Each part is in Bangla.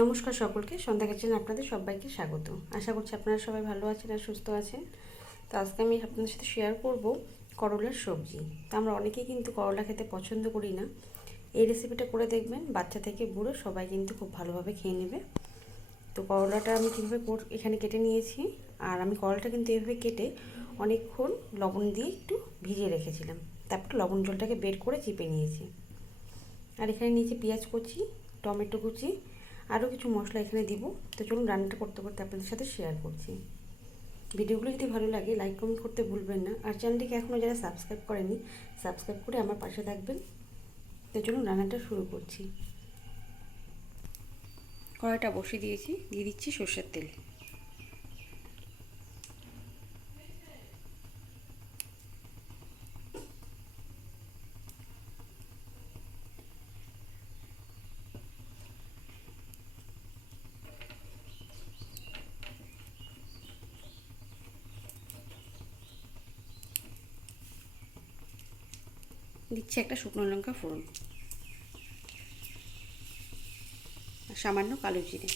নমস্কার সকলকে, সন্ধ্যা কিচেনে আপনাদের সবাইকে স্বাগত। আশা করছি আপনারা সবাই ভালো আছেন আর সুস্থ আছেন। তো আজকে আমি আপনাদের সাথে শেয়ার করব করলার সবজি। তো আমরা অনেকেই কিন্তু করলা খেতে পছন্দ করি না। এই রেসিপিটা করে দেখবেন, বাচ্চা থেকে বুড়ো সবাই কিন্তু খুব ভালোভাবে খেয়ে নেবে। তো করলাটা আমি কীভাবে এখানে কেটে নিয়েছি, আর আমি করলাটা কিন্তু এভাবে কেটে অনেকক্ষণ লবণ দিয়ে একটু ভিজিয়ে রেখেছিলাম। তারপর লবণ জলটাকে বের করে চিপে নিয়েছি। আর এখানে নিয়েছি পেঁয়াজ কুচি, টমেটো কুচি, আরও কিছু মশলা এখানে দিব। তো চলুন রান্নাটা করতে করতে আপনাদের সাথে শেয়ার করছি। ভিডিওগুলো যদি ভালো লাগে লাইক কমেন্ট করতে ভুলবেন না, আর চ্যানেলটিকে এখনও যারা সাবস্ক্রাইব করেনি সাবস্ক্রাইব করে আমার পাশে থাকবেন। তো চলুন রান্নাটা শুরু করছি। কড়াইটা বসিয়ে দিয়েছি, দিয়ে দিচ্ছি সরষের তেল। দিচ্ছি একটা শুকনো লঙ্কা ফোড়ন, আর সামান্য কালো জিরে।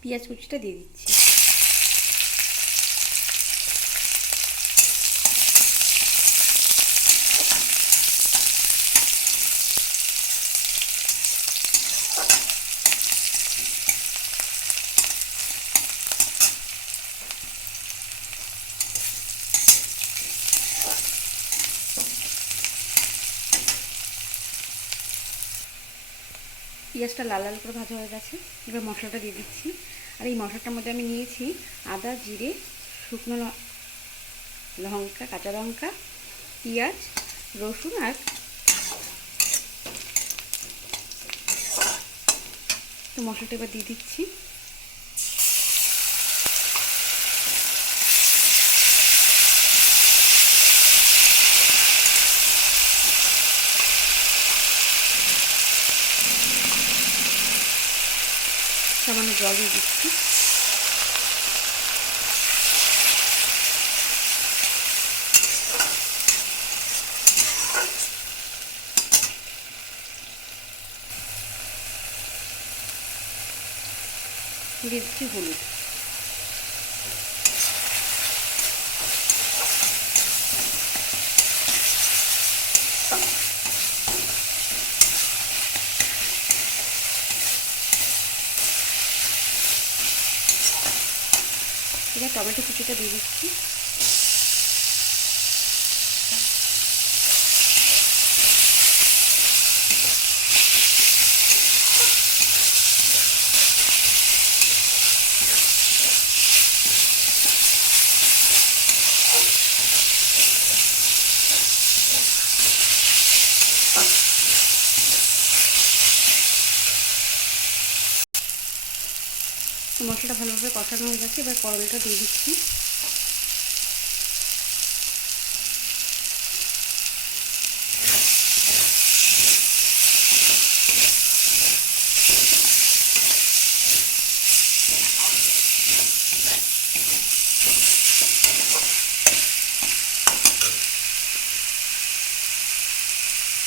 পেঁয়াজ কুচিটা দিয়ে দিচ্ছি। পেঁয়াজটা লাল লাল করে ভাজা হয়ে গেছে, এবার মশলাটা দিয়ে দিচ্ছি। আর এই মশলাটার মধ্যে আমি নিয়েছি আদা, জিরে, শুকনো লঙ্কা, কাঁচা লঙ্কা, পেঁয়াজ, রসুন আর তো মশলাটা এবার দিয়ে দিচ্ছি। সামান্য জল দিয়ে দিচ্ছি। দিয়ে দিচ্ছি হলুদ। এবার টমেটো কুচিটা দিয়ে দিচ্ছি। তো মশলাটা ভালোভাবে কষানো হয়ে গেছে, এবার করলাটা দিয়ে দিচ্ছি।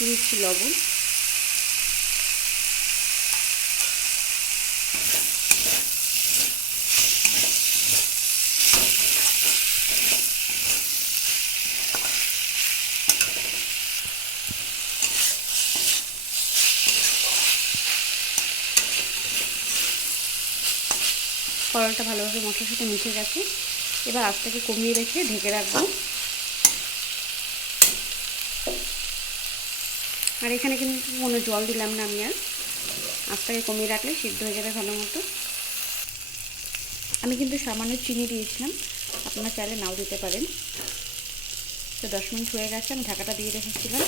দিচ্ছি লবণ। করলাটা ভালোভাবে মশলার সাথে মিশে গেছে, এবার আঁচটাকে কমিয়ে রেখে ঢেকে রাখবো। আর এখানে কিন্তু কোনো জল দিলাম না আমি, আর আঁচটাকে কমিয়ে রাখলে সিদ্ধ হয়ে যাবে ভালো মতো। আমি কিন্তু সামান্য চিনি দিয়েছিলাম, আপনারা চাইলে নাও দিতে পারেন। তো 10 মিনিট হয়ে গেছে, আমি ঢাকাটা দিয়ে রেখেছিলাম।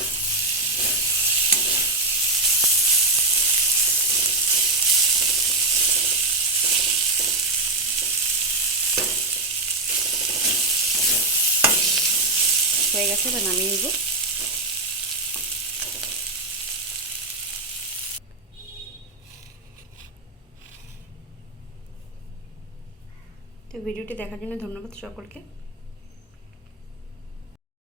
হয়ে গেছে, এবার নামিয়ে নেব। তো ভিডিওটি দেখার জন্য ধন্যবাদ সকলকে।